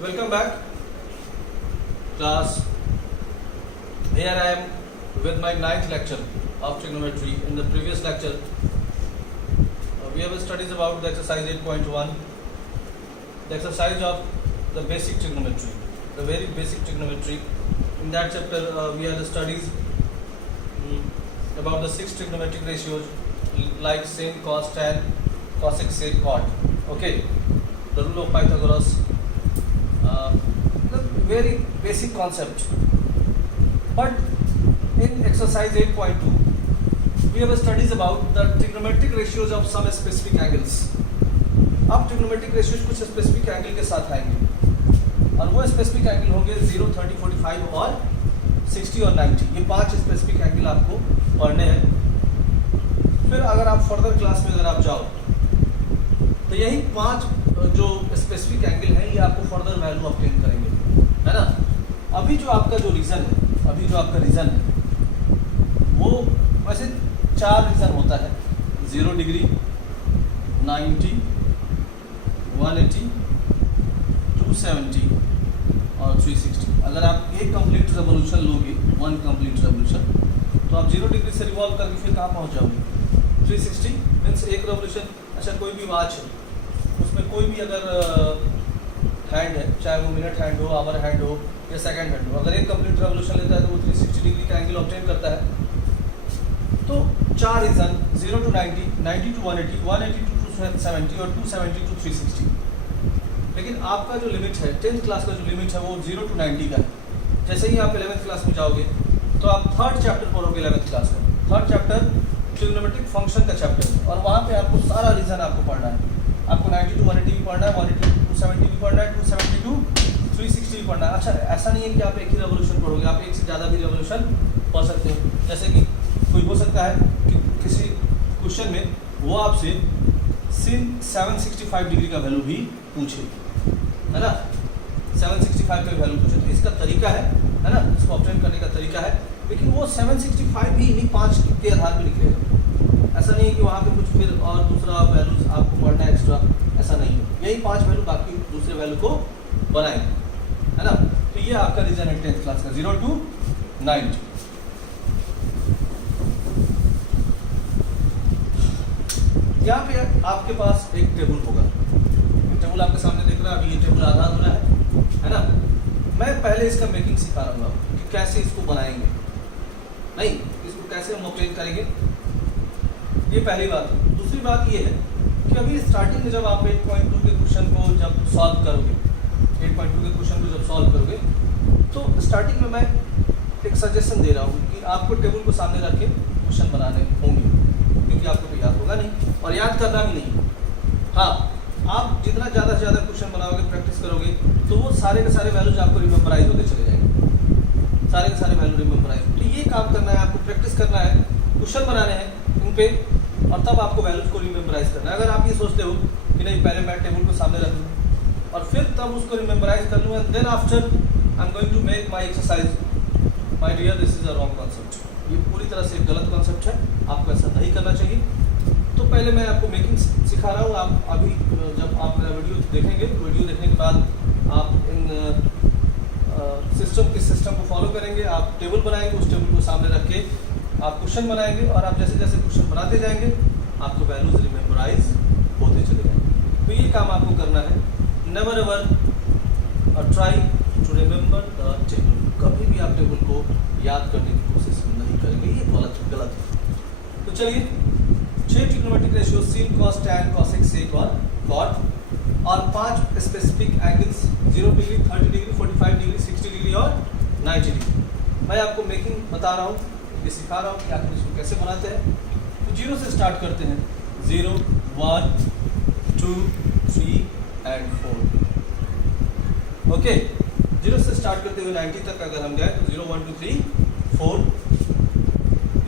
Welcome back, class. Here I am with my 9th lecture of trigonometry. In the previous lecture, we have studied about the exercise 8.1, the exercise of the basic trigonometry, the very basic trigonometry. In that chapter, we had studies about the 6 trigonometric ratios like sin, cos, tan, cosec, sec, cot. Okay, the rule of Pythagoras. The very basic concept. But in exercise 8.2, we have studies about the trigonometric ratios of some specific angles. अब trigonometric ratios कुछ specific angle के साथ आएंगे और वो specific angle होंगे 0, 30, 45 और 60 और 90. ये 5 specific angle आपको पढ़ने हैं. फिर अगर आप फर्दर क्लास में अगर आप जाओ तो यही 5 जो स्पेसिफिक एंगल है ये आपको फर्दर वैल्यू ऑब्टेन करेंगे, है ना. अभी जो आपका रीजन है वो वैसे 4 रीजन होता है. 0 डिग्री, 90, 180, 270 और 360. अगर आप एक कंप्लीट रेवोल्यूशन लोगे, 1 कंप्लीट रेवोल्यूशन, तो आप 0 डिग्री से रिवॉल्व करके फिर कहाँ पहुँच जाओगे. 360 मीन्स एक रेवोल्यूशन. अच्छा, कोई भी वॉच है उसमें कोई भी अगर हैंड है, चाहे वो मिनट हैंड हो, आवर हैंड हो या सेकंड हैंड हो, अगर एक कंप्लीट रेवोल्यूशन लेता है तो वो 360 डिग्री का एंगल ऑब्टेन करता है. तो 4 रीजन 0 to 90, 90 to 180, 180 to 270 और 270 to 360. लेकिन आपका जो लिमिट है 10th क्लास का जो लिमिट है वो 0 to 90 का है. जैसे ही आप 11th क्लास में जाओगे तो आप 3rd चैप्टर पढ़ोगे 11th क्लास का. 3rd चैप्टर ट्रिग्नोमेट्रिक फंक्शन का चैप्टर है और वहाँ पे आपको सारा रीजन आपको पढ़ना है. आपको 90 to 180 भी पढ़ना है, 180 to 270 भी पढ़ना है, 270 to 360 भी पढ़ना है. अच्छा, ऐसा नहीं है कि आप एक ही रेवोल्यूशन पढ़ोगे, आप एक से ज़्यादा भी रेवोल्यूशन पढ़ सकते हो. जैसे कि कोई हो सकता है कि किसी क्वेश्चन में वो आपसे sin 765 डिग्री का वैल्यू भी पूछे, है ना. 765 का वैल्यू पूछे तो इसका तरीका है ना, इसको ऑब्टेन करने का तरीका है. लेकिन वो 765 भी इन्हीं 5 के आधार पर निकलेगा. ऐसा नहीं है कि वहाँ पे कुछ फिर और दूसरा वैल्यूज आपको पढ़ना है एक्स्ट्रा, ऐसा नहीं है. यही 5 वैल्यू बाकी दूसरे वैल्यू को बनाएंगे, है ना. तो ये आपका रीजन है 10th क्लास का 0 to 90. यहाँ पे आपके पास एक टेबल होगा. टेबल आपके सामने देख रहा है. अभी ये टेबल आधार हो रहा है ना. मैं पहले इसका मेकिंग सिखा रहा हूँ कि कैसे इसको बनाएंगे, नहीं इसको कैसे हम ऑब्टेन करेंगे. ये पहली बात है. दूसरी बात ये है कि अभी स्टार्टिंग में जब आप 8.2 के क्वेश्चन को जब सॉल्व करोगे, 8.2 के क्वेश्चन को जब सॉल्व करोगे तो स्टार्टिंग में मैं एक सजेशन दे रहा हूँ कि आपको टेबल को सामने रख के क्वेश्चन बनाने होंगे, क्योंकि आपको तो याद होगा नहीं और याद करना भी नहीं. हाँ, आप जितना ज़्यादा से ज़्यादा क्वेश्चन बनाओगे, प्रैक्टिस करोगे, तो वो सारे के सारे वैल्यूज आपको रिमेम्बराइज होते चले जाएंगे. सारे के सारे वैल्यू रिमेम्बराइज. तो ये काम करना है, आपको प्रैक्टिस करना है, क्वेश्चन बनाने हैं उन पे, और तब आपको वैल्यूज को रिमेम्बराइज करना है. अगर आप ये सोचते हो कि नहीं पहले मैं टेबल को सामने रख लूँ और फिर तब उसको रिमेम्बराइज कर लूँ and then after I am going to make my exercise, my dear this is a wrong concept. ये पूरी तरह से गलत कॉन्सेप्ट है. आपको ऐसा नहीं करना चाहिए. तो पहले मैं आपको मेकिंग सिखा रहा हूँ. आप अभी जब आप मेरा वीडियो देखेंगे तो वीडियो देखने के बाद आप इन सिस्टम को फॉलो करेंगे. आप टेबल बनाएंगे, उस टेबल को सामने रख के आप क्वेश्चन बनाएंगे और आप जैसे जैसे क्वेश्चन बनाते जाएंगे आपको वैल्यूज रिमेम्बराइज होते चले जाएंगे. तो ये काम आपको करना है. Never ever try to remember the table. कभी भी आप टेबल को याद करने की कोशिश नहीं करेंगे, ये गलत है. तो चलिए, 6 trigonometric ratio sin, cos, tan, cosec, sec और cot और 5 specific angles 0 degree, 30 degree, 45 degree, 60 degree और 90 डिग्री. मैं आपको मेकिंग बता रहा हूँ, ये सिखा रहा हूँ कि आखिर इसको कैसे बनाते हैं. तो 0 से स्टार्ट करते हैं. 0, 1, 2, 3 एंड 4. ओके, 0 से स्टार्ट करते हुए 90 तक अगर हम गए तो 0, 1, 2, 3, 4.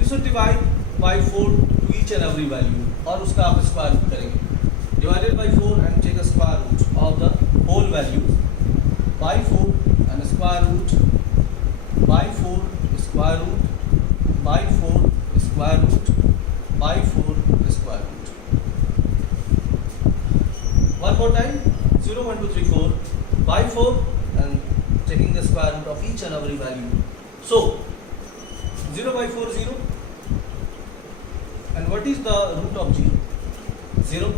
You should divide by 4 to each and every value और उसका आप स्क्वायर रूट करेंगे. Divided by 4 and take a square root of the whole value by 4 and square root by 4 square root by 4 square root by 4 square root. One more time. 0, 1, 2, 3, 4. by 4 and taking the square root of each and every value. So 0 by 4 0, and what is the root of 0? 0.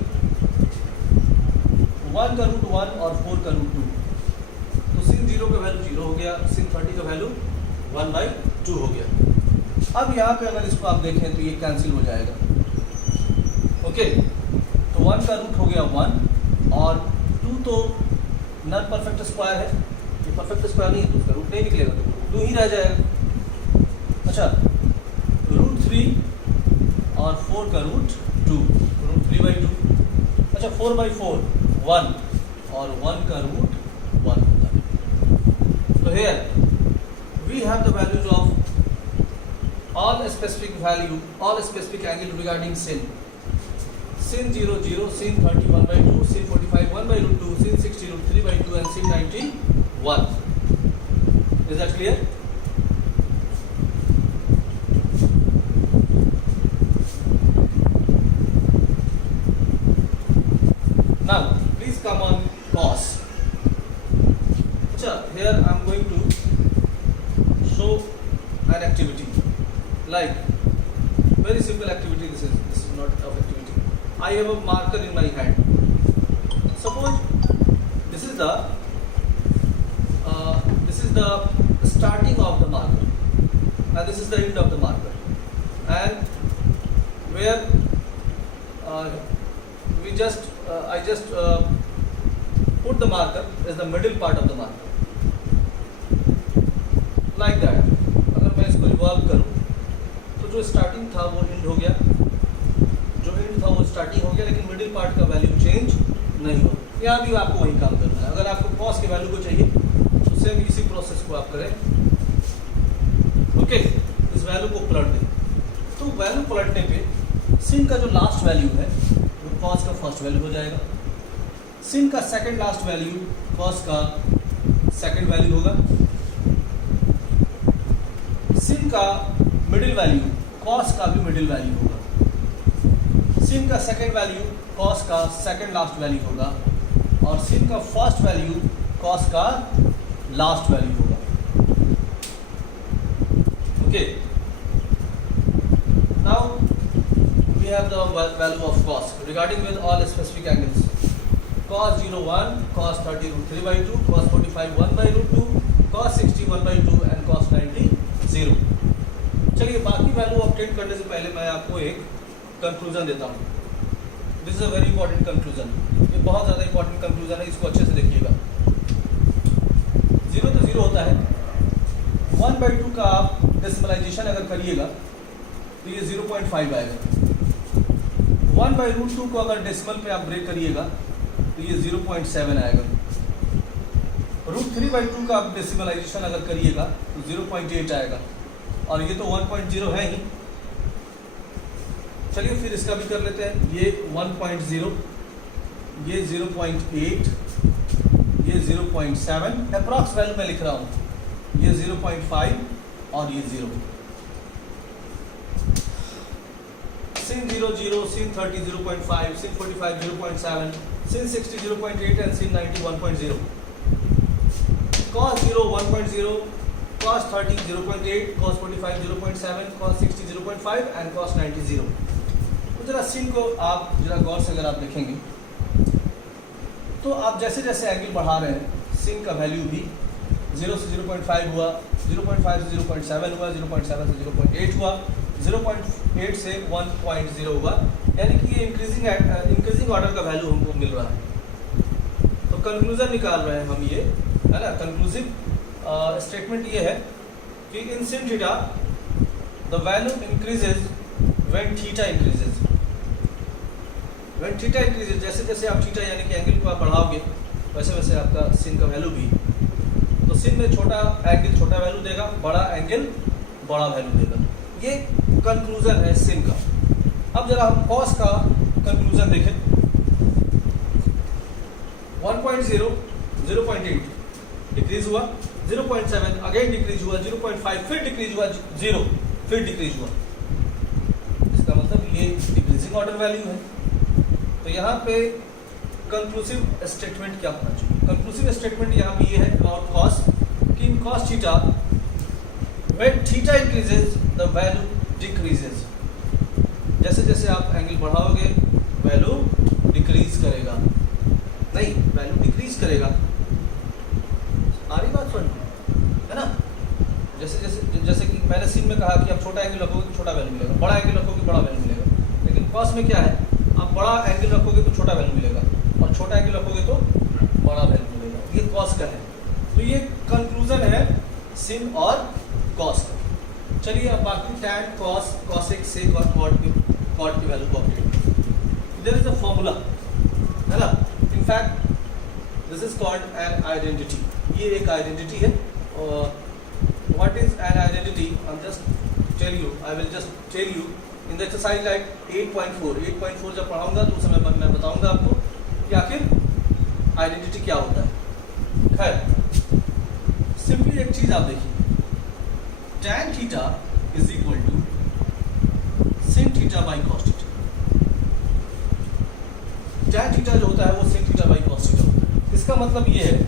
1 का root 1 और 4 का root 2, तो sin 0 का value 0 हो गया, sin 30 का value 1/2 हो गया. अब यहाँ पे अगर इसको आप देखें तो ये कैंसिल हो जाएगा. ओके, तो 1 का रूट हो गया 1 और 2 तो नॉन परफेक्ट स्क्वायर है, ये परफेक्ट स्क्वायर नहीं है तो उसका रूट नहीं निकलेगा, तो 2 ही रह जाएगा. अच्छा, रूट 3 और 4 का रूट 2, रूट 3/2. अच्छा, 4/4 1 और 1 का रूट 1 होता है. तो here we have the values of all specific value, all specific angle regarding sin. Sin 0 0, sin 30 1/2, sin 45 1/2, sin 60 root 3/2 and sin 90 1. Is that clear? Now please come on cos. Here I am going to show an activity, like very simple activity. This is not a tough activity. I have a marker in my hand. Suppose this is the starting of the marker and this is the end of the marker, and where I just put the marker as the middle part of the marker, like that. अगर मैं इसको revolve करूँ तो जो starting था वो and हो गया, जो एंड था वो स्टार्टिंग हो गया, लेकिन मिडिल पार्ट का वैल्यू चेंज नहीं हो. यहाँ भी आपको वही काम करना है. अगर आपको कॉस के वैल्यू को चाहिए तो सेम इसी प्रोसेस को आप करें. ओके, इस वैल्यू को पलट दें. तो वैल्यू पलटने पे sin का जो लास्ट वैल्यू है वो कॉस का फर्स्ट वैल्यू हो जाएगा. sin का सेकंड लास्ट वैल्यू कॉस का सेकंड वैल्यू होगा. sin का मिडिल वैल्यू कॉस का भी मिडिल वैल्यू होगा. sin का सेकंड वैल्यू कॉस का सेकंड लास्ट वैल्यू होगा और sin का फर्स्ट वैल्यू कॉस का लास्ट वैल्यू होगा. Okay, now we have the value of cos regarding with all specific angles. Cos 0 1, cos 30 root 3/2, cos 45 1/2, cos 60 1/2 and cos 90 0. चलिए, बाकी value obtain करने से पहले मैं आपको एक कंक्लूजन देता हूँ. This is a very important conclusion. ये बहुत ज़्यादा इंपॉर्टेंट कंक्लूजन है, इसको अच्छे से देखिएगा. 0 तो 0 होता है. 1/2 का आप डेसिमलाइजेशन अगर करिएगा तो ये 0.5 आएगा. 1/√2 को अगर डेसिमल पे आप ब्रेक करिएगा तो ये 0.7 आएगा. √3/2 का आप डेसिमलाइजेशन अगर करिएगा तो 0.8 आएगा, और ये तो 1.0 है ही. चलिए फिर इसका भी कर लेते हैं. ये 1.0, ये 0.8, ये 0.7, अप्रॉक्स वैल्यू मैं लिख रहा हूँ. ये 0.5 और ये 0. sin 0 0, sin 30 0.5, sin 45 0.7, sin 60 0.8 and sin 90 1.0. cos 0 1.0, cos 30 0.8, cos 45 0.7, cos 60 0.5 and cos 90 0. तो जरा sin को आप जरा गौर से अगर आप देखेंगे तो आप जैसे जैसे एंगल बढ़ा रहे हैं sin का वैल्यू भी 0 से 0.5 हुआ, 0.5 से 0.7 हुआ, 0.7 से 0.8 हुआ, 0.8 से 1.0 हुआ. यानी कि ये इंक्रीजिंग ऑर्डर का वैल्यू हमको मिल रहा है. तो कंक्लूजन निकाल रहे हैं हम, ये है ना. कंक्लूसिव स्टेटमेंट ये है कि इन sin theta the value increases when theta increases. When theta increases, जैसे जैसे आप थीटा यानी कि एंगल को आप बढ़ाओगे वैसे वैसे आपका sin का वैल्यू भी. तो sin में छोटा एंगल छोटा वैल्यू देगा, बड़ा एंगल बड़ा वैल्यू देगा. ये कंक्लूजन है sin का. अब जरा हम cos का कंक्लूजन देखें. 1.0 0.8 डिक्रीज हुआ, 0.7 अगेन डिक्रीज हुआ, 0.5 फिर डिक्रीज हुआ, 0 फिर डिक्रीज हुआ. इसका मतलब ये ऑर्डर वैल्यू है। तो यहाँ पे कंक्लूसिव स्टेटमेंट क्या होना चाहिए? कंक्लूसिव स्टेटमेंट यहाँ पे ये है अबाउट कॉस कि in cos theta when theta increases the value decreases. जैसे जैसे आप एंगल बढ़ाओगे वैल्यू डिक्रीज करेगा, नहीं वैल्यू डिक्रीज करेगा। आ रही बात सुन, है ना? जैसे कि मैंने सीन में कहा कि आप छोटा एंगल रखोगे तो छोटा वैल्यू मिलेगा, बड़ा एंगल रखोगे बड़ा वैल्यू मिलेगा। लेकिन कॉस में क्या है, आप बड़ा एंगल रखोगे तो छोटा वैल्यू मिलेगा और छोटा एंगल रखोगे तो बड़ा वैल्यू मिलेगा। ये कॉस का है। तो ये कंक्लूजन है सिन और कॉस का। चलिए अब बाकी टैन, कॉस, कॉसेक, सेक और कॉट की वैल्यू को update. There is a formula, है ना? In fact this is called an identity. ये एक आइडेंटिटी है। और what is an identity? I will just tell you in the exercise like 8.4 जब पढ़ाऊंगा तो उस समय मैं बताऊंगा आपको कि आखिर आइडेंटिटी क्या होता है। खैर सिंपली एक चीज आप देखिए, tan theta is equal to sin theta by cos theta. tan theta जो होता है वो sin theta by cos theta होता है। इसका मतलब ये है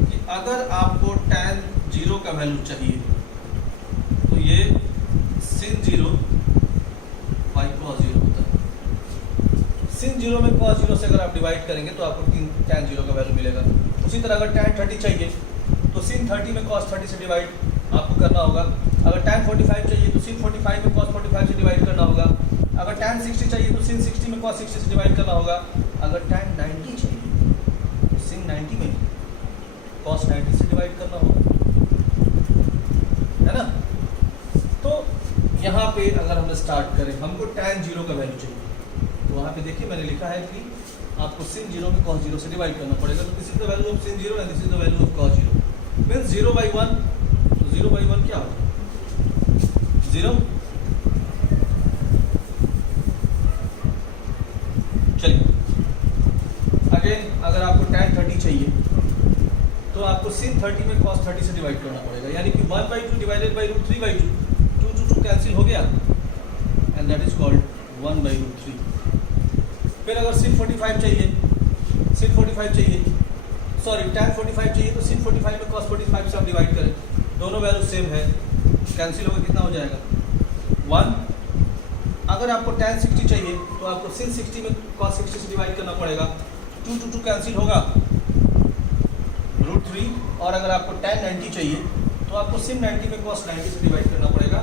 कि अगर आपको tan 0 का वैल्यू चाहिए तो ये sin 0 बाई cos 0 होता है। sin 0 में cos 0 से अगर आप डिवाइड करेंगे तो आपको tan 0 का वैल्यू मिलेगा। उसी तरह अगर tan 30 चाहिए तो sin 30 में cos 30 से डिवाइड आपको करना होगा। अगर tan 45 चाहिए तो sin 45 में cos 45 से डिवाइड करना होगा। अगर tan 60 चाहिए तो sin 60 में cos 60 से डिवाइड करना होगा। अगर tan 90 चाहिए तो sin 90 में cos 90 से डिवाइड करना होगा, है ना? तो यहाँ पे अगर हम स्टार्ट करें, हमको tan 0 का वैल्यू चाहिए तो वहाँ पे देखिए मैंने लिखा है कि आपको sin 0 में cos 0 से डिवाइड करना पड़ेगा। तो this is the value of sin 0 and this is the value of cos 0 means 0 by 1। तो 0 बाई 1 क्या होगा? 0। चलिए अगेन अगर आपको tan 30 चाहिए तो आपको sin 30 में cos 30 से डिवाइड करना पड़ेगा, यानी कि 1/2 डिवाइडेड बाई रूट 3/2, 2 कैंसिल हो गया एंड दैट इज कॉल्ड 1/√3। फिर अगर sin 45 चाहिए, tan 45 चाहिए तो sin 45 में cos 45 से आप डिवाइड करें, दोनों वैल्यू सेम है, कैंसिल होकर कितना हो जाएगा? 1। अगर आपको tan 60 चाहिए तो आपको sin 60 में cos 60 से डिवाइड करना पड़ेगा, 2 कैंसिल होगा, √3। और अगर आपको tan 90 चाहिए तो आपको sin 90 में cos 90 से डिवाइड करना पड़ेगा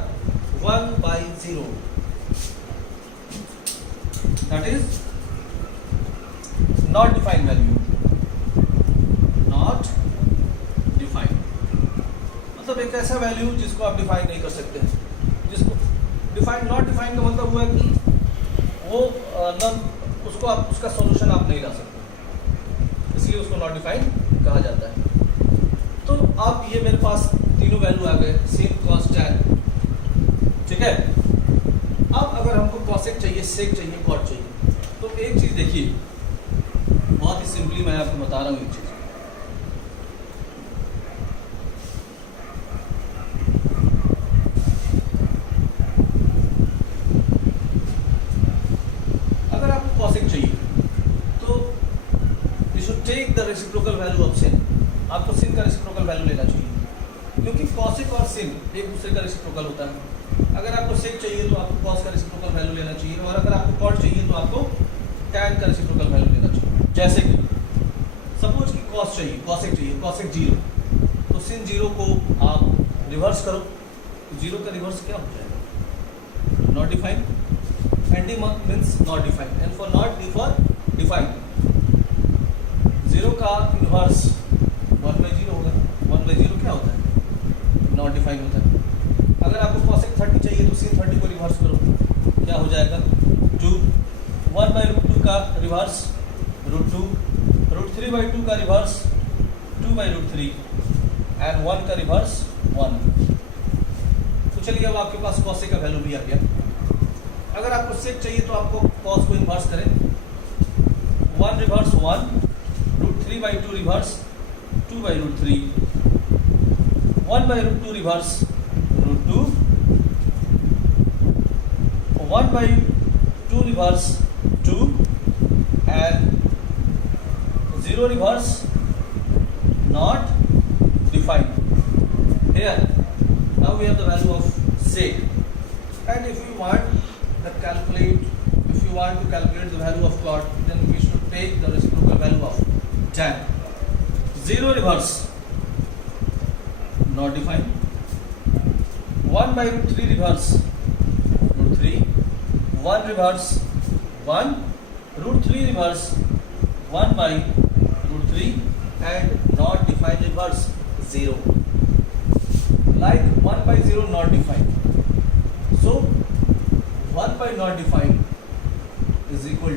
1/0। That is not defined value, not defined मतलब एक ऐसा वैल्यू जिसको आप डिफाइन नहीं कर सकते। जिसको डिफाइन, नॉट डिफाइन का मतलब हुआ कि वो उसको आप उसका सॉल्यूशन आप नहीं ला सकते, इसलिए उसको नॉट डिफाइन कहा जाता है। तो अब ये मेरे पास तीनों वैल्यू आ गए, sin, cos, tan, ठीक है। अब अगर हमको cosec चाहिए, sec चाहिए, cot चाहिए तो एक चीज देखिए, बहुत ही सिंपली मैं आपको बता रहा हूँ एक चीज। अगर आपको cosec चाहिए तो you should take the reciprocal value of sin। आपको sin का रेसिप्रोकल वैल्यू लेना चाहिए, क्योंकि cosec और sin एक दूसरे का रेसिप्रोकल होता है। अगर आपको sec चाहिए तो आपको cos का रेसिप्रोकल वैल्यू लेना चाहिए, और अगर आपको cot चाहिए तो आपको tan का रेसिप्रोकल वैल्यू लेना चाहिए। जैसे कि सपोज कि cos चाहिए, cosec चाहिए, cosec 0, तो sin 0 को आप रिवर्स करो, 0 का रिवर्स क्या हो जाएगा? Not defined. Anti means not defined, and for not for defined. 0 का इनवर्स 1/0 होगा। 1/0 क्या होता है? नॉट डिफाइंड होता है। अगर आपको cosec 30 चाहिए तो sin 30 को रिवर्स करो, क्या हो जाएगा? 2। 1/√2 का रिवर्स √2, √3/2 का रिवर्स 2/√3 एंड 1 का रिवर्स 1। तो चलिए अब आपके पास cosec का वैल्यू भी आ गया। अगर आपको sec चाहिए तो आपको cos को इन्वर्स करें, 1 reverse 1, √3/2 reverse 2/√3, 1/√2 reverse √2, 1/2 reverse 2 and 0 reverse here now we have the value of sec, and if you want to calculate the value of cot, then we should take the reciprocal value of tan. 0 reverse not defined, 1 by root 3 reverse root 3, 1 reverse 1, root 3 reverse 1 by root 3, and not defined reverse 0. Like 1 by 0 not defined, so 1 by not defined is equal to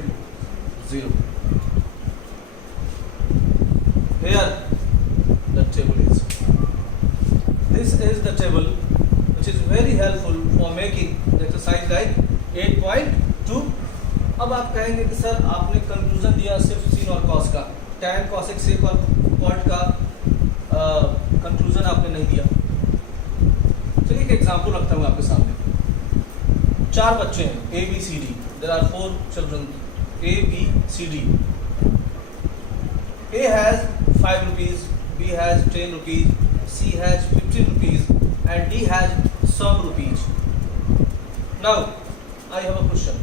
0. Here the table is. This is the table which is very helpful for making the exercise like 8.2. अब आप कहेंगे कि sir आपने conclusion दिया सिर्फ sin और cos का, tan, cosec, sec और cot का कंक्लूजन आपने नहीं दिया. चलिए एक एग्जांपल रखता हूँ आपके सामने. 4 बच्चे हैं A B C D. There are 4 children A B C D. A has 5 rupees, B has 10 rupees, C has 15 rupees, and D has some rupees. Now I have a question.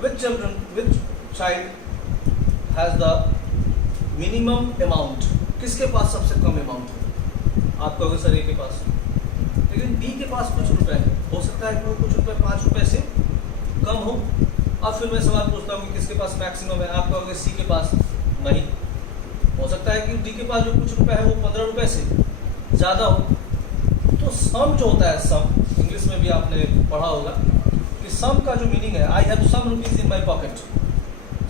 Which child has the minimum amount? किसके पास सबसे कम amount है? आप कहोगे sir ए के पास, लेकिन D के पास कुछ रुपए है, हो सकता है कि वो कुछ रुपए 5 रुपए से कम हो. अब फिर मैं सवाल पूछता हूँ कि किसके पास मैक्सिमम है? आप कहोगे सी के पास नहीं. हो सकता है कि डी के पास जो कुछ रुपए है वो 15 रुपए से ज़्यादा हो. तो सम जो होता है, सम इंग्लिश में भी आपने पढ़ा होगा कि सम का जो मीनिंग है, I have some rupees in my pocket.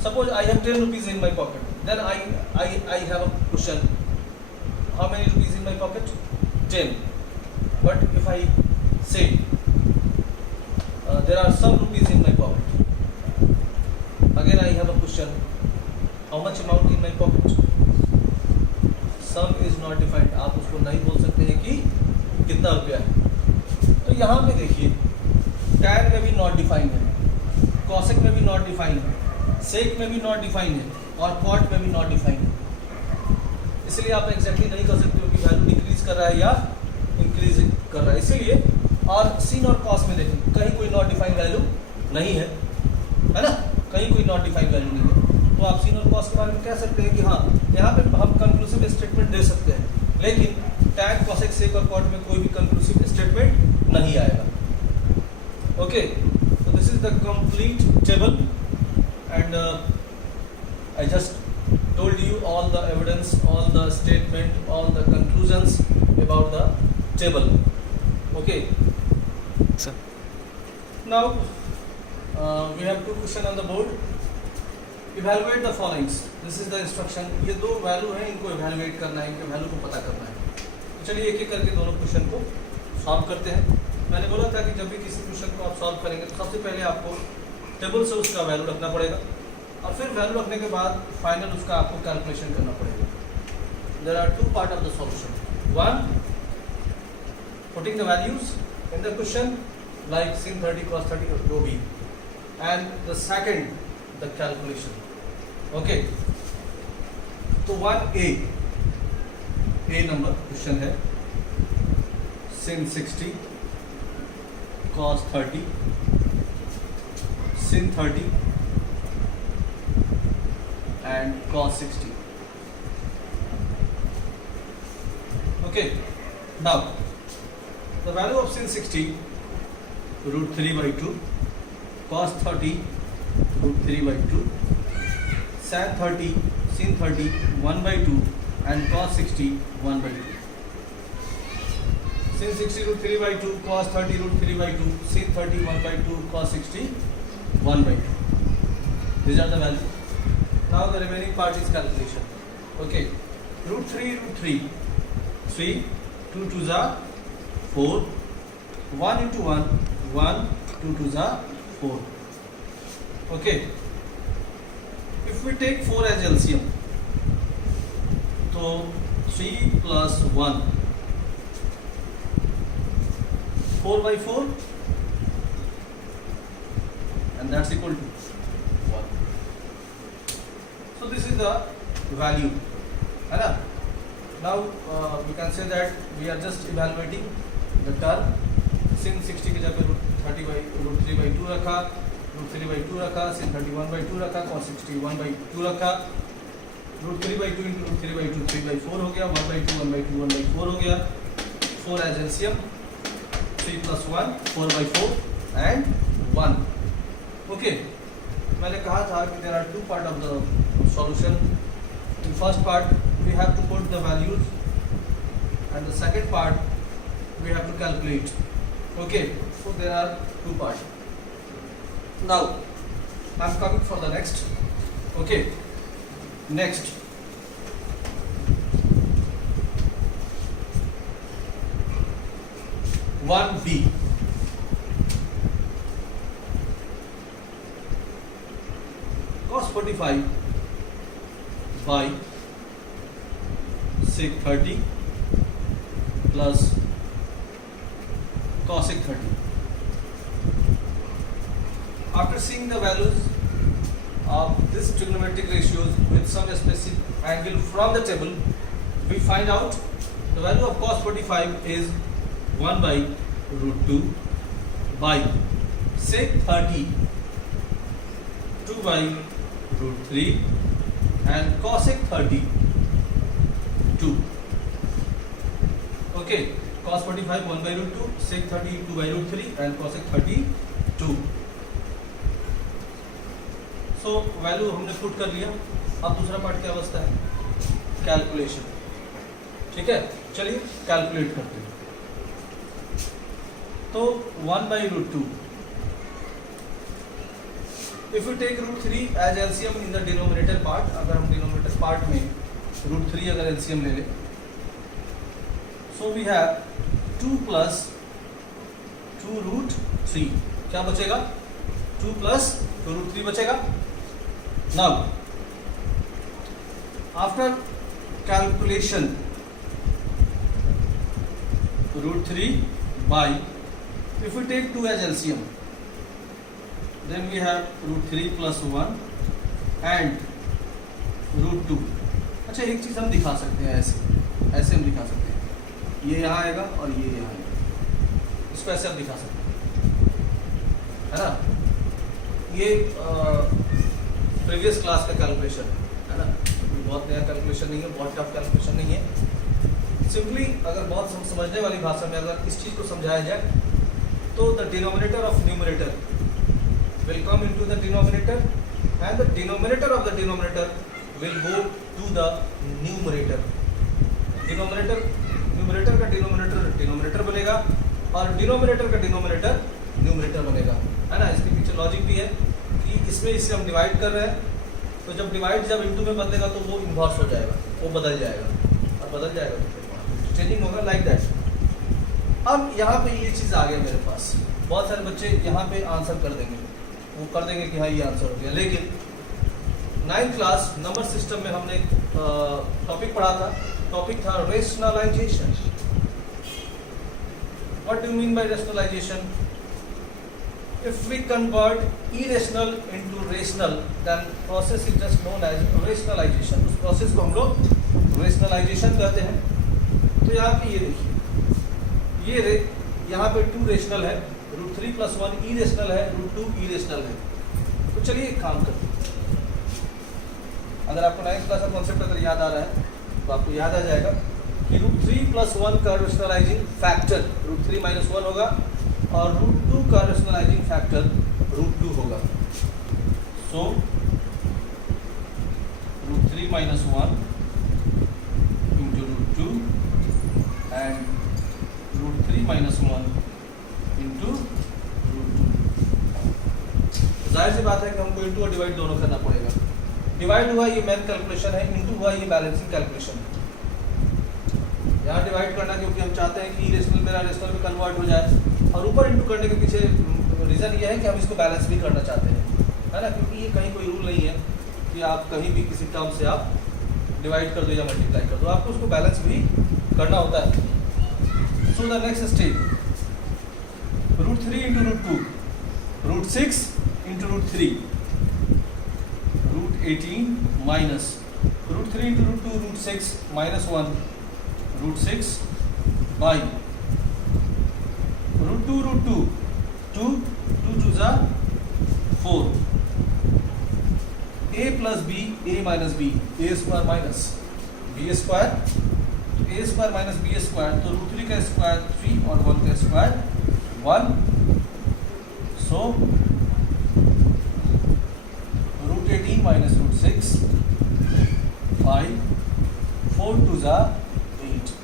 Suppose I have 10 rupees in my pocket, then I have a question, how many rupees in my pocket? 10. But if I say there are some rupees in my pocket, again I have a question, how much amount in my pocket? Some is not defined. आप उसको नहीं बोल सकते हैं कि कितना रुपया है. तो यहाँ पे देखिए, tan में भी नॉट डिफाइंड है, cosec में भी नॉट डिफाइंड है, sec में भी नॉट डिफाइंड है, और cot में भी नॉट डिफाइंड है. इसलिए आप एग्जैक्टली नहीं कर सकते हो कि वैल्यू डिक्रीज कर रहा है या इंक्रीज कर रहा है. इसीलिए और sin और cos में देखें, कहीं कोई नॉट डिफाइंड वैल्यू नहीं है ना, कहीं कोई नॉट डिफाइंड वैल्यू नहीं है. तो आप sin और cos के बारे में कह सकते हैं कि हाँ, यहाँ पे हम कंक्लूसिव स्टेटमेंट दे सकते हैं, लेकिन tan, cosec, sec और cot में कोई भी कंक्लूसिव स्टेटमेंट नहीं आएगा. Okay, so this is the complete table, and I just told you all the evidence, all the statement, all the conclusions about the table. Okay, sir. Now we have 2 questions on the board. Evaluate the followings. This is the instruction. ये 2 value हैं, इनको evaluate करना है, इनके value को पता करना है. तो चलिए एक एक करके दोनों क्वेश्चन को सॉल्व करते हैं. मैंने बोला था कि जब भी किसी क्वेश्चन को आप सॉल्व करेंगे तो सबसे पहले आपको टेबल से उसका वैल्यू रखना पड़ेगा, और फिर वैल्यू रखने के बाद फाइनल उसका आपको कैलकुलेशन करना पड़ेगा. There are 2 part of the solution. 1, putting the values in the question like sin 30 cos 30 और जो भी, and the second the calculation. Okay, तो 1A नंबर क्वेश्चन है, sin 60 cos 30, sin 30 and cos 60. Okay, now the value of sin 60 root 3 by 2, cos 30 root 3 by 2, sin 30 1 by 2, and cos 60 1 by 2. sin 60 root 3 by 2, cos 30 root 3 by 2, sin 30 1 by 2, cos 60 1 by 2. These are the values. Now the remaining part is calculation. Okay, root 3, 3, 2 2s are 4, 1 into 1, 2 2s are 4. Okay, if we take 4 as LCM, so 3 plus 1, 4 by 4, and that's equal to 1. So this is the value, है ना. now we can say that we are just evaluating the term. sin 60 की जगह √3/2 रखा, √3/2 रखा, sin 31/2 रखा, cos 60 1/2 रखा, √3/2 into √3/2 3/4 हो गया, 1/2 1/2 1/4 हो गया, 4 as LCM, 3 plus 1 4/4 and 1. Okay, मैंने कहा था कि there are two part of the solution. In first part we have to put the values and the second part we have to calculate. Okay, so there are two parts. Now I am coming for the next. Okay, next one B. Cos 45 by sec 30 plus cosec 30. After seeing the values of this trigonometric ratios with some specific angle from the table, we find out the value of cos 45 is 1/√2 by sec 30 2/√3 and cosec 30 2. Okay, cos 45 1/√2, sec 30 2/√3 and cosec 30 2. So value हमने put कर लिया. अब दूसरा part क्या अवस्था है? Calculation. ठीक है, चलिए कैलकुलेट करते हैं. तो 1/√2. If you take √3 as LCM in the denominator part, अगर हम denominator part में √3 अगर LCM ले लें, so we have 2 plus 2√3. क्या बचेगा? 2 plus 2√3 बचेगा. Now after calculation √3 by, if we take 2 as LCM, then we have √3 plus 1 and √2. अच्छा, एक चीज़ हम दिखा सकते हैं, ऐसे हम दिखा सकते हैं. ये यहाँ आएगा और ये यहाँ आएगा. इसको ऐसे हम दिखा सकते हैं, है ना. ये प्रीवियस क्लास का कैलकुलेशन है ना. बहुत नया कैलकुलेशन नहीं है, बहुत टफ कैलकुलेशन नहीं है. सिंपली अगर बहुत समझने वाली भाषा में अगर इस चीज़ को समझाया जाए तो the denominator of numerator will come into the denominator and the denominator of the denominator will go to the numerator. Denominator numerator का denominator बनेगा और denominator का denominator numerator बनेगा, है ना. इसके पीछे लॉजिक भी है कि इसमें इससे हम डिवाइड कर रहे हैं, तो जब डिवाइड जब इनटू में बदलेगा तो वो इन्वर्स हो जाएगा, वो बदल जाएगा और बदल जाएगा तो चेंजिंग होगा लाइक दैट. अब यहाँ पे ये चीज़ आ गया मेरे पास. बहुत सारे बच्चे यहाँ पे आंसर कर देंगे, वो कर देंगे कि हाँ ये आंसर हो गया. लेकिन 9th क्लास नंबर सिस्टम में हमने टॉपिक पढ़ा था. टॉपिक था rationalisation. What do you mean by rationalisation? If we convert irrational into rational, then process is just known as rationalisation. उस प्रोसेस को हम लोग रेशनलाइजेशन कहते हैं. तो यहाँ पे ये देखिए, ये यहाँ पे 2 रेशनल है, √3 plus 1 इरेशनल है, √2 इरेशनल है. तो चलिए एक काम करते हैं. अगर आपको 9th क्लास का कॉन्सेप्ट अगर याद आ रहा है तो आपको याद आ जाएगा कि √3 plus 1 का रेशनलाइजिंग फैक्टर √3 - 1 होगा और √2 का रेशनलाइजिंग फैक्टर √2 होगा. सो √3 - 1 into √2 and √3 - 1 into √2. जाहिर सी बात है कि हमको इंटू और डिवाइड दोनों करना पड़ेगा. डिवाइड हुआ ये मैथ कैलकुलेशन है, इंटू हुआ ये बैलेंसिंग कैलकुलेशन है. यहाँ डिवाइड करना क्योंकि हम चाहते हैं कि रेशनल मेरा रेशनल में कन्वर्ट हो जाए, और ऊपर इंटू करने के पीछे रीज़न ये है कि हम इसको बैलेंस भी करना चाहते हैं, है ना. क्योंकि ये कहीं कोई रूल नहीं है कि आप कहीं भी किसी टर्म से आप डिवाइड कर दो या मल्टीप्लाई कर दो, आपको उसको बैलेंस भी करना होता है. So the next step, √3 into √2, √6 into √3, √18 minus √3 into √2, √6 - 1 √6 by √2 2 2 ज़ा 4 a plus b a minus b a square minus b square a square minus b square तो √3 का स्क्वायर 3 और 1 का स्क्वायर 1 सो √18 माइनस √6 5 4 2 ज़ा 8।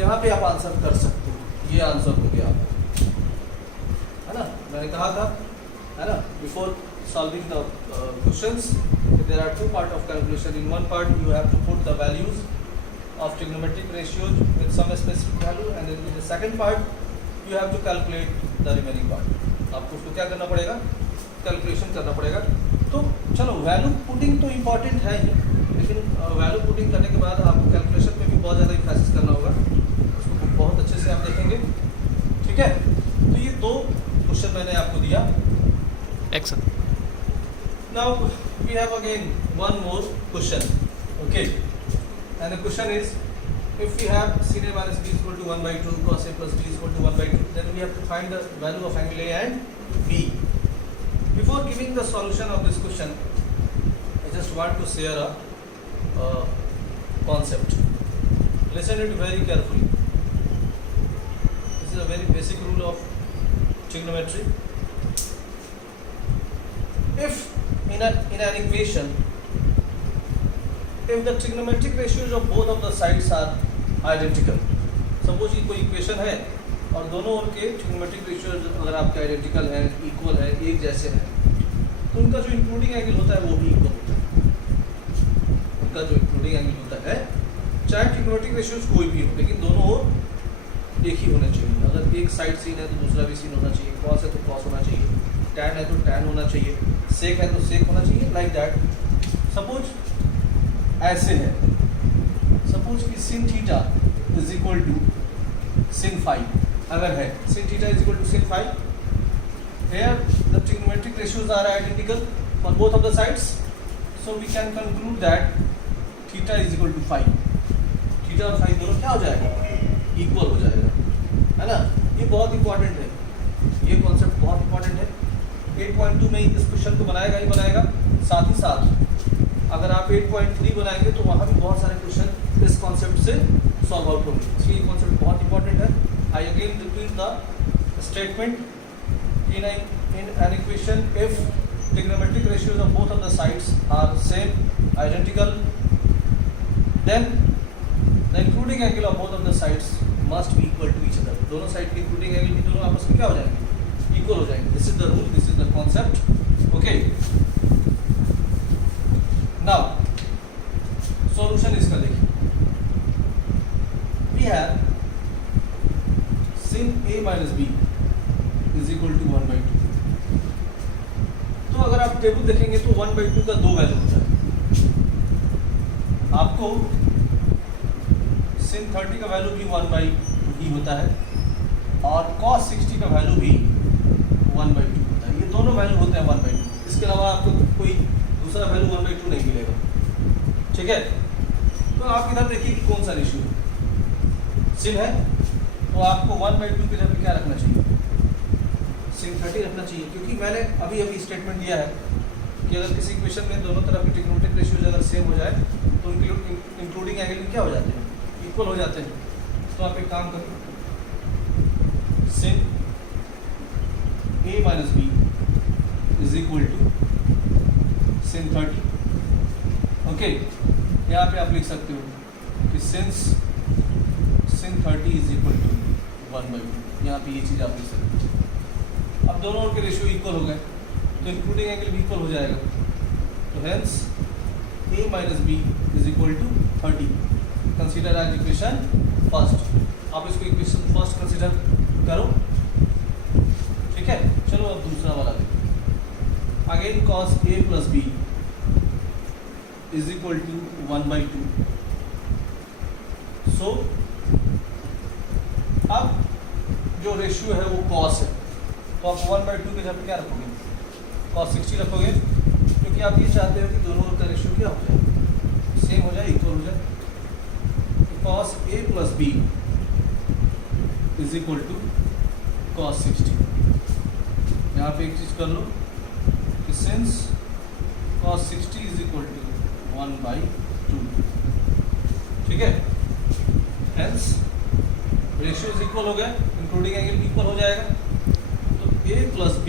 यहाँ पे आप आंसर कर सकते हो, ये आंसर हो गया है ना। मैंने कहा था है ना before solving the questions there are two part of calculation. In one part you have to put the values of trigonometric ratios with some specific value and then in the second part you have to calculate the remaining part. आपको उसको क्या करना पड़ेगा, calculation करना पड़ेगा। तो चलो value putting तो इम्पॉर्टेंट है ही, लेकिन वैल्यू पुटिंग करने के बाद आपको कैलकुलेशन में भी बहुत ज़्यादा इम्फेसिस करना होगा, उसको बहुत अच्छे से आप देखेंगे। ठीक है, तो ये दो क्वेश्चन मैंने आपको दिया। Excellent. Now we have again one more question, okay, and the question is if we have sin a minus b is equal to 1 by 2 cos a plus b is equal to 1 by 2, then we have to find the value of angle a and b. Before giving the solution of this question, I just want to share a concept. Listen it very carefully. This is a very basic rule of trigonometry. If in an equation, if the trigonometric ratios of both of the sides are identical, suppose ये कोई equation है और दोनों ओर के trigonometric ratios अगर आपके identical हैं, equal है, एक जैसे हैं, तो उनका जो इंक्लूडिंग एंगल होता है वो भी इक्वल होता है। उनका जो इंक्लूडिंग एंगल होता है, चाहे trigonometric ratios कोई भी हो, लेकिन दोनों ओर एक ही होना चाहिए। अगर एक साइड सीन है तो दूसरा भी सीन होना चाहिए, कॉस है तो कॉस होना चाहिए, टैन है तो टैन होना चाहिए, सेक है तो सेक होना चाहिए, लाइक दैट। सपोज ऐसे है, सपोज कि sin theta is equal to sin phi अगर है, sin theta is equal to sin phi, here the trigonometric ratios are identical for both of the sides, so we can conclude that theta is equal to phi. Theta और phi दोनों क्या हो जाएगा, equal हो जाएगा, है ना। ये बहुत इंपॉर्टेंट है, ये कॉन्सेप्ट बहुत इंपॉर्टेंट है। 8.2 में इस क्वेश्चन को बनाएगा ही बनाएगा, साथ ही साथ अगर आप 8.3 बनाएंगे तो वहाँ भी बहुत सारे क्वेश्चन इस कॉन्सेप्ट से सॉल्व आउट होंगे, इसलिए ये कॉन्सेप्ट बहुत इंपॉर्टेंट है। I again repeat the statement, in an equation if trigonometric ratios of both of the sides are same, identical, then the including angle of both of the sides must be equal to each other. दोनों side के including angle भी दोनों आपस में क्या हो जाएंगे, equal हो जाएंगे। This is the rule, this is the concept, okay. Now solution इसका देखिए, we have sin a minus b is equal to 1/2। तो अगर आप टेबल देखेंगे तो 1/2 का दो वैल्यू होता है। आपको sin 30 का वैल्यू भी 1/2 ही होता है और cos 60 का वैल्यू भी 1/2 होता है। ये दोनों वैल्यू होते हैं 1/2, इसके अलावा आपको कोई दूसरा वैल्यू 1/2 नहीं मिलेगा। ठीक है, तो आप इधर देखिए कि कौन सा रेशियो है, sin है तो आपको 1/2 की जगह क्या रखना चाहिए, sin 30 रखना चाहिए, क्योंकि मैंने अभी स्टेटमेंट दिया है कि अगर किसी इक्वेशन में दोनों तरफ की ट्रिग्नोमेट्रिक रेशियोज अगर सेम हो जाए तो उनके इंक्लूडिंग एंगल क्या हो जाते हैं, इक्वल हो जाते हैं। तो आप एक काम करो, sin a minus b is equal to sin 30, okay. यहाँ पे आप लिख सकते हो कि sin 30 इज इक्वल टू 1/2, यहाँ पे ये चीज़ आप लिख सकते हो। अब दोनों के रेशियो इक्वल हो गए तो इंक्लूडिंग एंगल भी इक्वल हो जाएगा, तो hence a minus b is equal to 30। Consider as equation first, आप इसको इक्वेशन फर्स्ट कंसीडर करो, ठीक है। चलो अब दूसरा वाला देखो, again cos a plus b is equal to 1/2। So अब जो रेशियो है वो cos है, तो आप 1/2 के जगह क्या रखोगे, cos 60 रखोगे, क्योंकि आप ये चाहते हो कि दोनों का रेशियो क्या हो जाए, सेम हो जाए, इक्वल हो जाए। cos A plus B is equal to cos 60. यहाँ पे एक चीज कर लो कि since cos 60 is equal to 1/2, ठीक है, hence रेशियो इज इक्वल हो गया, इंक्लूडिंग एंगल इक्वल हो जाएगा, तो A plus B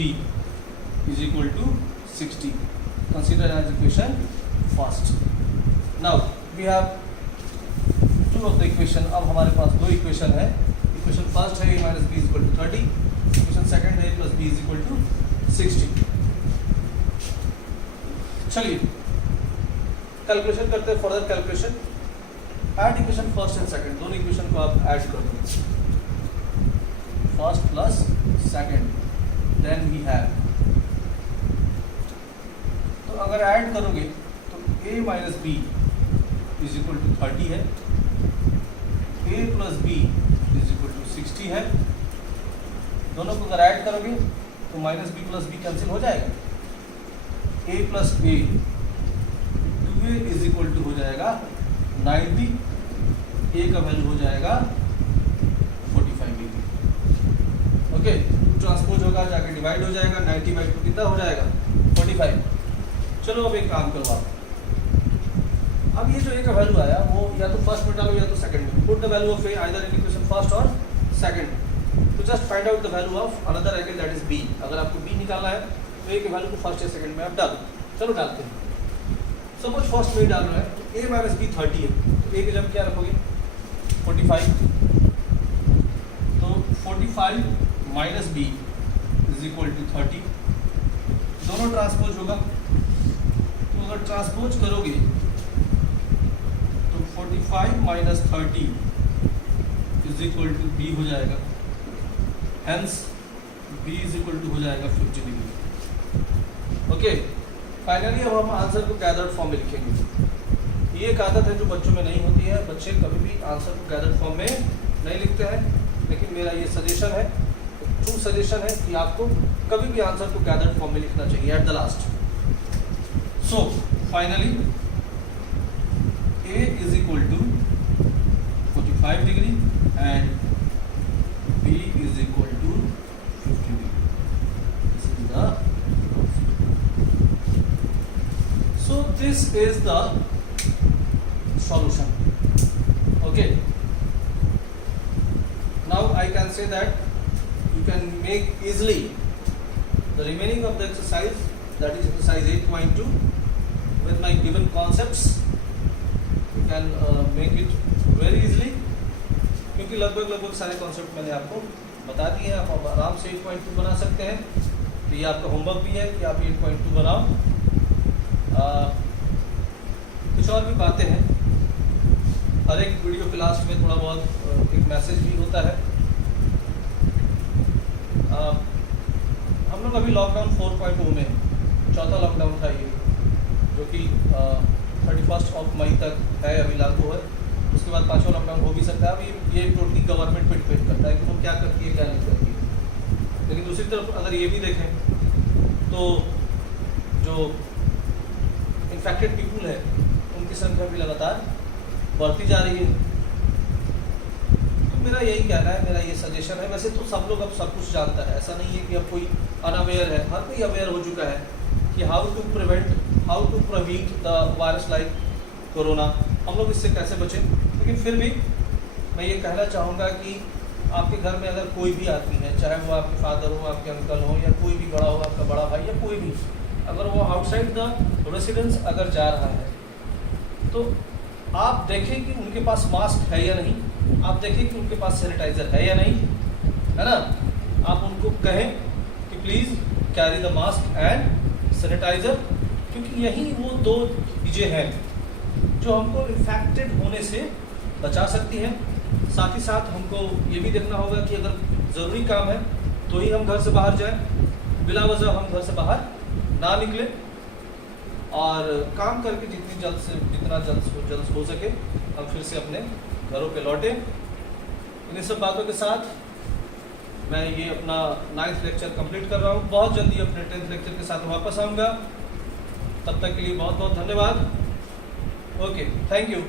is equal to 60. Consider as equation first. Now we have two of the equation. अब हमारे पास दो इक्वेशन है. इक्वेशन फर्स्ट है A minus B is equal to 30. Equation second है A plus B is equal to 60. चलिए calculation करते हैं, further calculation. Add equation first and second, दोनों इक्वेशन को आप ऐड कर दो. First plus second, then we have, तो अगर ऐड करोगे तो A minus B is equal to 30 है, A plus B is equal to 60 है. दोनों को अगर ऐड करोगे तो minus B plus B cancel हो जाएगा. A plus A 2A is equal to हो जाएगा 90, A का वैल्यू हो जाएगा 45 AB. ओके, ट्रांसपोज होगा, जाके डिवाइड हो जाएगा, 90/2 कितना हो जाएगा 45. चलो अब एक काम करो आप, अब ये जो A का वैल्यू आया वो या तो फर्स्ट में डालो या तो सेकंड में. Put the value of A either in equation first और सेकंड. तो just find out the value of another angle that is B. अगर आपको B निकालना है तो A के वैल्यू को फर्स्ट या सेकंड में आप डालो. चलो डालते हैं. सपोज फर्स्ट में डाल रहे हैं तो A minus B 30 है, तो A की जगह क्या रखोगे 45. तो 45 minus B is equal to 30. दोनों ट्रांसपोज होगा, तो अगर ट्रांसपोज करोगे तो 45 minus 30 is equal to B हो जाएगा. Hence B is equal to हो जाएगा 50 डिग्री. ओके, फाइनली अब हम आंसर को गैदर्ड फॉर्म में लिखेंगे. ये एक आदत है जो बच्चों में नहीं होती है. बच्चे कभी भी आंसर को गैदर्ड फॉर्म में नहीं लिखते हैं, लेकिन मेरा ये सजेशन है, ट्रू सजेशन है कि आपको कभी भी आंसर को गैदर्ड फॉर्म में लिखना चाहिए at the last. So finally A is equal to 45 degree and B is equal to 50 degree. This is the, so this is the solution. Okay, now I can say that you can make easily the remaining of the exercise, that is exercise 8.2, with my given concepts. You can make it very easily, क्योंकि लगभग सारे concept मैंने आपको बता दिए हैं. आप आराम से 8.2 बना सकते हैं. तो ये आपका होमवर्क भी है कि आप 8.2 बनाओ. कुछ और भी बातें हैं. हर एक वीडियो के लास्ट में थोड़ा बहुत एक मैसेज भी होता है. हम लोग अभी लॉकडाउन 4.0 में, चौथा लॉकडाउन था ये, जो कि 31 मई तक है, अभी लागू है. उसके बाद 5वां लॉकडाउन हो भी सकता है. अब ये टोटली गवर्नमेंट पे डिपेंड करता है कि वो क्या करती है क्या नहीं करती है. लेकिन दूसरी तरफ अगर ये भी देखें तो जो इन्फेक्टेड पीपुल है उनकी संख्या भी लगातार बढ़ती जा रही है. तो मेरा यही कहना है, मेरा ये सजेशन है. वैसे तो सब लोग अब सब कुछ जानता है, ऐसा नहीं है कि अब कोई अनअवेयर है. हर कोई अवेयर हो चुका है कि how to prevent the virus like corona. हम लोग इससे कैसे बचें. लेकिन फिर भी मैं ये कहना चाहूँगा कि आपके घर में अगर कोई भी आदमी है, चाहे वो आपके फादर हो, आपके अंकल हो, या कोई भी बड़ा हो, आपका बड़ा भाई या कोई भी, अगर वो आउटसाइड द रेसिडेंस अगर जा रहा है तो आप देखें कि उनके पास मास्क है या नहीं. आप देखें कि उनके पास सैनिटाइजर है या नहीं, है ना. आप उनको कहें कि please carry the mask and sanitiser, क्योंकि यही वो दो चीज़ें हैं जो हमको इन्फेक्टेड होने से बचा सकती हैं. साथ ही साथ हमको ये भी देखना होगा कि अगर ज़रूरी काम है तो ही हम घर से बाहर जाएं, बिला वजह हम घर से बाहर ना निकलें, और काम करके जितना जल्द हो सके हम फिर से अपने घरों पे लौटें. इन सब बातों के साथ मैं ये अपना 9th लेक्चर कंप्लीट कर रहा हूँ. बहुत जल्दी अपने 10th लेक्चर के साथ वापस आऊँगा. तब तक के लिए बहुत बहुत धन्यवाद. Okay, thank you.